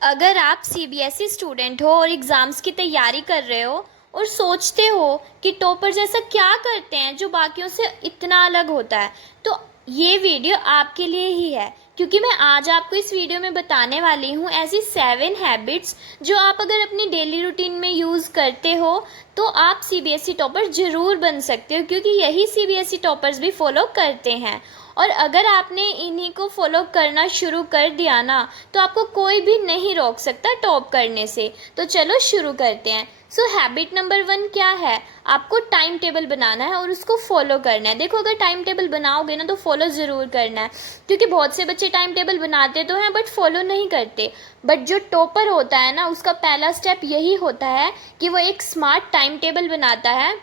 अगर आप CBSE student हो और एग्ज़ाम्स की तैयारी कर रहे हो और सोचते हो कि टॉपर जैसा क्या करते हैं जो बाकियों से इतना अलग होता है, तो ये वीडियो आपके लिए ही है। क्योंकि मैं आज आपको इस वीडियो में बताने वाली हूँ ऐसी 7 हैबिट्स जो आप अगर अपनी डेली रूटीन में यूज़ करते हो तो आप सीबीएसई टॉपर ज़रूर बन सकते हो, क्योंकि यही सीबीएसई टॉपर्स भी फॉलो करते हैं। और अगर आपने इन्हीं को फॉलो करना शुरू कर दिया ना, तो आपको कोई भी नहीं रोक सकता टॉप करने से। तो चलो शुरू करते हैं। हैबिट नंबर 1 क्या है? आपको टाइम टेबल बनाना है और उसको फॉलो करना है। देखो, अगर टाइम टेबल बनाओगे ना तो फॉलो ज़रूर करना है, क्योंकि बहुत से बच्चे टाइम टेबल बनाते तो हैं बट फॉलो नहीं करते। बट जो टॉपर होता है ना, उसका पहला स्टेप यही होता है कि वो एक स्मार्ट टाइम टेबल बनाता है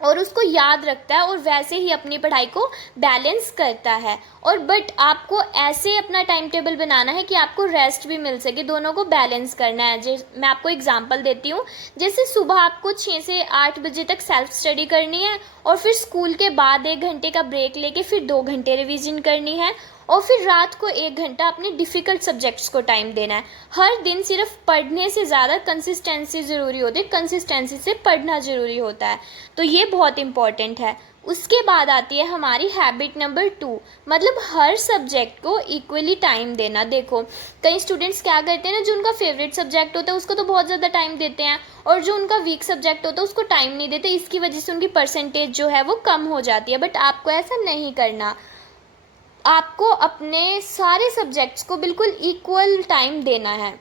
और उसको याद रखता है और वैसे ही अपनी पढ़ाई को बैलेंस करता है। और बट आपको ऐसे अपना टाइम टेबल बनाना है कि आपको रेस्ट भी मिल सके, दोनों को बैलेंस करना है। जैसे मैं आपको एग्जांपल देती हूँ, जैसे सुबह आपको 6 से 8 बजे तक सेल्फ स्टडी करनी है और फिर स्कूल के बाद 1 घंटे का ब्रेक लेके फिर 2 घंटे रिवीजन करनी है और फिर रात को 1 घंटा अपने डिफ़िकल्ट सब्जेक्ट्स को टाइम देना है। हर दिन सिर्फ पढ़ने से ज़्यादा कंसिस्टेंसी ज़रूरी होती है, कंसिस्टेंसी से पढ़ना ज़रूरी होता है। तो ये बहुत इंपॉर्टेंट है। उसके बाद आती है हमारी हैबिट नंबर 2, मतलब हर सब्जेक्ट को इक्वली टाइम देना। देखो, कई स्टूडेंट्स क्या करते हैं ना, जो उनका फेवरेट सब्जेक्ट होता है उसको तो बहुत ज़्यादा टाइम देते हैं और जो उनका वीक सब्जेक्ट होता है उसको टाइम नहीं देते। इसकी वजह से उनकी परसेंटेज जो है वो कम हो जाती है। बट आपको ऐसा नहीं करना, आपको अपने सारे सब्जेक्ट्स को बिल्कुल इक्वल टाइम देना है।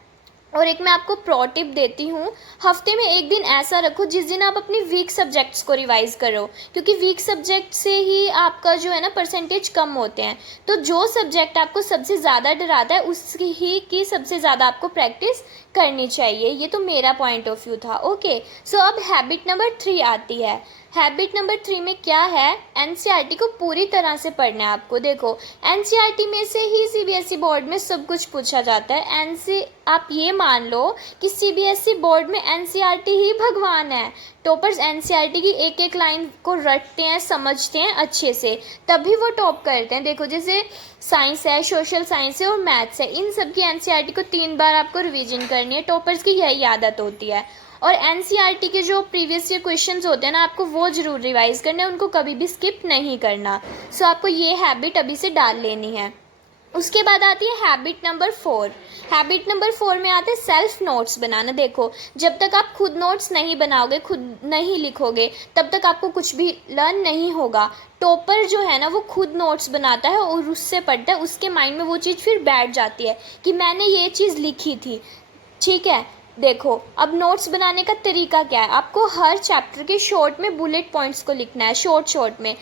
और एक मैं आपको प्रो टिप देती हूँ, हफ्ते में एक दिन ऐसा रखो जिस दिन आप अपनी वीक सब्जेक्ट्स को रिवाइज़ करो, क्योंकि वीक सब्जेक्ट से ही आपका जो है ना परसेंटेज कम होते हैं। तो जो सब्जेक्ट आपको सबसे ज़्यादा डराता है उसकी ही की सबसे ज़्यादा आपको प्रैक्टिस करनी चाहिए। ये तो मेरा पॉइंट ऑफ व्यू था। ओके, अब हैबिट नंबर 3 आती है। हैबिट नंबर 3 में क्या है? एनसीईआरटी को पूरी तरह से पढ़ना है आपको। देखो, एनसीईआरटी में से ही सीबीएसई बोर्ड में सब कुछ पूछा जाता है। आप ये मान लो कि सीबीएसई बोर्ड में एनसीईआरटी ही भगवान है। टॉपर्स एनसीईआरटी की एक एक लाइन को रटते हैं, समझते हैं अच्छे से, तभी वो टॉप करते हैं। देखो, जैसे साइंस है, सोशल साइंस है और मैथ्स है, इन सब की एनसीईआरटी को 3 बार आपको रिवीजन करनी है। टॉपर्स की यही आदत होती है। और एनसीईआरटी के जो प्रीवियस ईयर क्वेश्चंस होते हैं ना, आपको वो ज़रूर रिवाइज करने हैं, उनको कभी भी स्किप नहीं करना। आपको ये हैबिट अभी से डाल लेनी है। उसके बाद आती है हैबिट नंबर 4। हैबिट नंबर 4 में आते हैं सेल्फ नोट्स बनाना। देखो, जब तक आप खुद नोट्स नहीं बनाओगे, खुद नहीं लिखोगे, तब तक आपको कुछ भी लर्न नहीं होगा। टॉपर जो है ना, वो खुद नोट्स बनाता है और उससे पढ़ता है, उसके माइंड में वो चीज़ फिर बैठ जाती है कि मैंने ये चीज़ लिखी थी। ठीक है, देखो, अब नोट्स बनाने का तरीका क्या है? आपको हर चैप्टर के शॉर्ट में बुलेट पॉइंट्स को लिखना है, शॉर्ट में,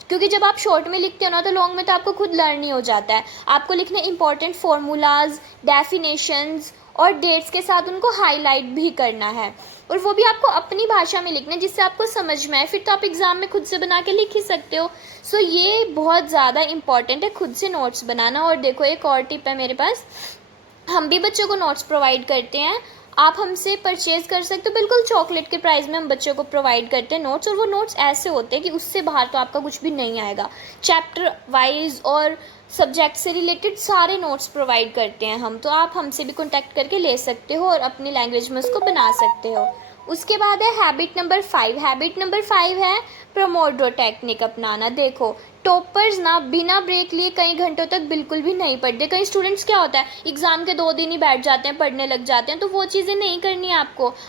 क्योंकि जब आप शॉर्ट में लिखते हो ना तो लॉन्ग में तो आपको खुद लर्न नहीं हो जाता है। आपको लिखने इंपॉर्टेंट फॉर्मूलाज, डेफिनेशंस और डेट्स के साथ उनको हाईलाइट भी करना है, और वो भी आपको अपनी भाषा में लिखना है जिससे आपको समझ में आए। फिर तो आप एग्ज़ाम में खुद से बना के लिख ही सकते हो। ये बहुत ज़्यादा इंपॉर्टेंट है, खुद से नोट्स बनाना। और देखो, एक और टिप है मेरे पास, हम भी बच्चों को नोट्स प्रोवाइड करते हैं। आप हमसे परचेज कर सकते हो, बिल्कुल चॉकलेट के प्राइस में हम बच्चों को प्रोवाइड करते हैं नोट्स। और वो नोट्स ऐसे होते हैं कि उससे बाहर तो आपका कुछ भी नहीं आएगा। चैप्टर वाइज और सब्जेक्ट से रिलेटेड सारे नोट्स प्रोवाइड करते हैं हम, तो आप हमसे भी कॉन्टैक्ट करके ले सकते हो और अपनी लैंग्वेज में उसको बना सकते हो। उसके बाद है हैबिट नंबर 5। हैबिट नंबर 5 है प्रोमोडो टेक्निक अपनाना। देखो, टॉपर्स ना बिना ब्रेक लिए कई घंटों तक बिल्कुल भी नहीं पढ़ते। कई स्टूडेंट्स क्या होता है, एग्ज़ाम के 2 दिन ही बैठ जाते हैं, पढ़ने लग जाते हैं। तो वो चीज़ें नहीं करनी है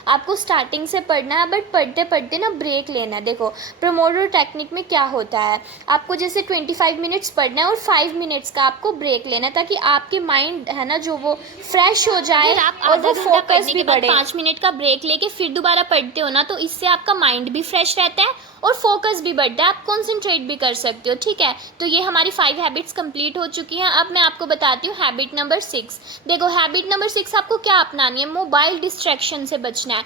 आपको स्टार्टिंग से पढ़ना है, बट पढ़ते पढ़ते ना ब्रेक लेना है। देखो, प्रोमोडो टेक्निक में क्या होता है, आपको जैसे 25 मिनट्स पढ़ना है और 5 मिनट्स का आपको ब्रेक लेना है, ताकि आपके माइंड है ना जो वो फ्रेश हो जाए और वो फोकस भी बढ़े। 5 मिनट का ब्रेक लेके फिर दोबारा पढ़ते हो ना, तो इससे आपका माइंड भी फ्रेश रहता है और फोकस भी बढ़ता है, आप कंसंट्रेट भी कर सकते हो। ठीक है, तो ये हमारी 5 हैबिट्स कंप्लीट हो चुकी हैं। अब मैं आपको बताती हूँ हैबिट नंबर 6। देखो, हैबिट नंबर 6 आपको क्या अपनानी है? मोबाइल डिस्ट्रैक्शन से बचना है।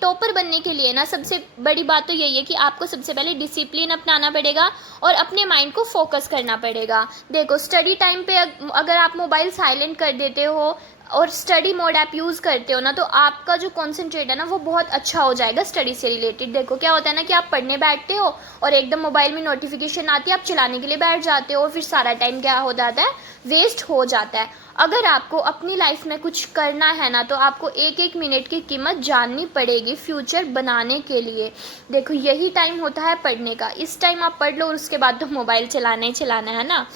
टॉपर बनने के लिए ना सबसे बड़ी बात तो यही है कि आपको सबसे पहले डिसिप्लिन अपनाना पड़ेगा और अपने माइंड को फोकस करना पड़ेगा। देखो, स्टडी टाइम पे अगर आप मोबाइल साइलेंट कर देते हो, और स्टडी मोड ऐप यूज़ करते हो ना, तो आपका जो कॉन्सेंट्रेट है ना वो बहुत अच्छा हो जाएगा स्टडी से रिलेटेड। देखो क्या होता है ना कि आप पढ़ने बैठते हो और एकदम मोबाइल में नोटिफिकेशन आती है, आप चलाने के लिए बैठ जाते हो और फिर सारा टाइम क्या हो जाता है, वेस्ट हो जाता है। अगर आपको अपनी लाइफ में कुछ करना है ना, तो आपको एक एक मिनट की कीमत जाननी पड़ेगी फ्यूचर बनाने के लिए। देखो यही टाइम होता है पढ़ने का, इस टाइम आप पढ़ लो और उसके बाद तो मोबाइल चलाना ही चलाना है ना।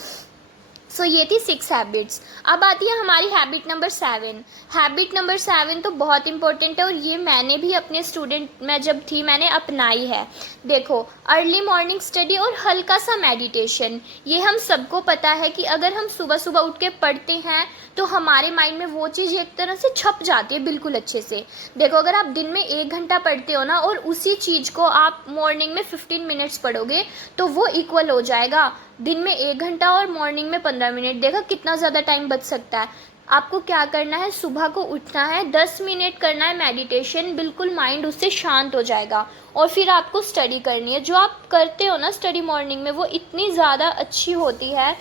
सो ये थी 6 हैबिट्स। अब आती है हमारी हैबिट नंबर 7। हैबिट नंबर 7 तो बहुत इंपॉर्टेंट है और ये मैंने भी अपने स्टूडेंट में जब थी मैंने अपनाई है। देखो अर्ली मॉर्निंग स्टडी और हल्का सा मेडिटेशन। ये हम सबको पता है कि अगर हम सुबह सुबह उठ के पढ़ते हैं तो हमारे माइंड में वो चीज़ एक तरह से छप जाती है बिल्कुल अच्छे से। देखो अगर आप दिन में 1 घंटा पढ़ते हो ना और उसी चीज़ को आप मॉर्निंग में 15 मिनट्स पढ़ोगे तो वो इक्वल हो जाएगा दिन में 1 घंटा और मॉर्निंग में 15 मिनट। देखो कितना ज़्यादा टाइम बच सकता है। आपको क्या करना है, सुबह को उठना है, 10 मिनट करना है मेडिटेशन, बिल्कुल माइंड उससे शांत हो जाएगा और फिर आपको स्टडी करनी है। जो आप करते हो ना स्टडी मॉर्निंग में वो इतनी ज़्यादा अच्छी होती है,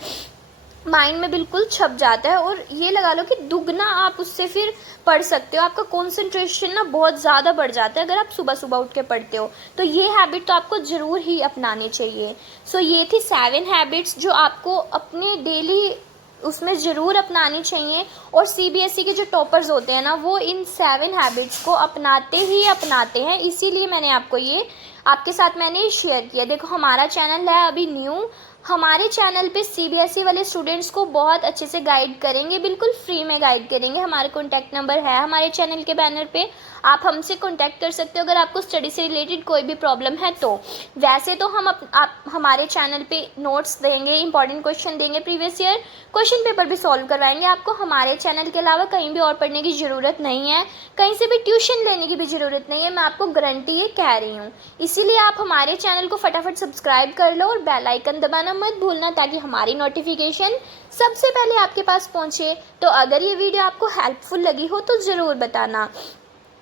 माइंड में बिल्कुल छप जाता है और ये लगा लो कि दुगना आप उससे फिर पढ़ सकते हो। आपका कंसंट्रेशन ना बहुत ज़्यादा बढ़ जाता है अगर आप सुबह सुबह उठ के पढ़ते हो। तो ये हैबिट तो आपको ज़रूर ही अपनानी चाहिए। सो ये थी 7 हैबिट्स जो आपको अपने डेली उसमें ज़रूर अपनानी चाहिए। और सीबीएसई के जो टॉपर्स होते हैं ना वो इन 7 हैबिट्स को अपनाते ही अपनाते हैं, इसीलिए मैंने आपको ये आपके साथ मैंने शेयर किया। देखो हमारा चैनल है अभी न्यू, हमारे चैनल पे सीबीएसई वाले स्टूडेंट्स को बहुत अच्छे से गाइड करेंगे, बिल्कुल फ्री में गाइड करेंगे। हमारे कॉन्टैक्ट नंबर है हमारे चैनल के बैनर पे, आप हमसे कॉन्टैक्ट कर सकते हो अगर आपको स्टडी से रिलेटेड कोई भी प्रॉब्लम है तो। वैसे तो हम आप हमारे चैनल पे नोट्स देंगे, इंपॉर्टेंट क्वेश्चन देंगे, प्रीवियस ईयर क्वेश्चन पेपर भी सॉल्व करवाएंगे। आपको हमारे चैनल के अलावा कहीं भी और पढ़ने की ज़रूरत नहीं है, कहीं से भी ट्यूशन लेने की भी ज़रूरत नहीं है, मैं आपको गारंटी ये कह रही हूँ। इसीलिए आप हमारे चैनल को फटाफट सब्सक्राइब कर लो और बेल आइकन दबाना मत भूलना ताकि हमारी नोटिफिकेशन सबसे पहले आपके पास पहुँचे। तो अगर ये वीडियो आपको हेल्पफुल लगी हो तो ज़रूर बताना।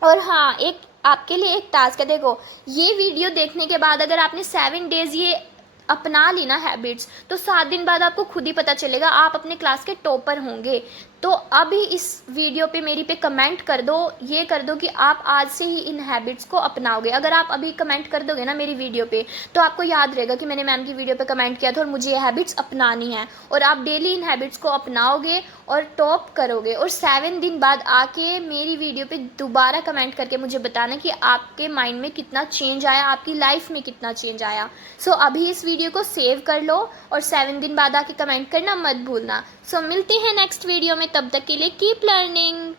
और हाँ, एक आपके लिए एक टास्क है। देखो ये वीडियो देखने के बाद अगर आपने 7 डेज़ ये अपना ली ना हैबिट्स, तो 7 दिन बाद आपको खुद ही पता चलेगा आप अपने क्लास के टॉपर होंगे। तो अभी इस वीडियो पे मेरी पे कमेंट कर दो, ये कर दो कि आप आज से ही इन हैबिट्स को अपनाओगे। अगर आप अभी कमेंट कर दोगे ना मेरी वीडियो पे तो आपको याद रहेगा कि मैंने मैम की वीडियो पे कमेंट किया था और मुझे ये हैबिट्स अपनानी है, और आप डेली इन हैबिट्स को अपनाओगे और टॉप करोगे। और 7 दिन बाद आके मेरी वीडियो पे दोबारा कमेंट करके मुझे बताना कि आपके माइंड में कितना चेंज आया, आपकी लाइफ में कितना चेंज आया। सो अभी इस वीडियो को सेव कर लो और 7 दिन बाद आके कमेंट करना मत भूलना। सो मिलते हैं नेक्स्ट वीडियो में, तब तक के लिए कीप लर्निंग।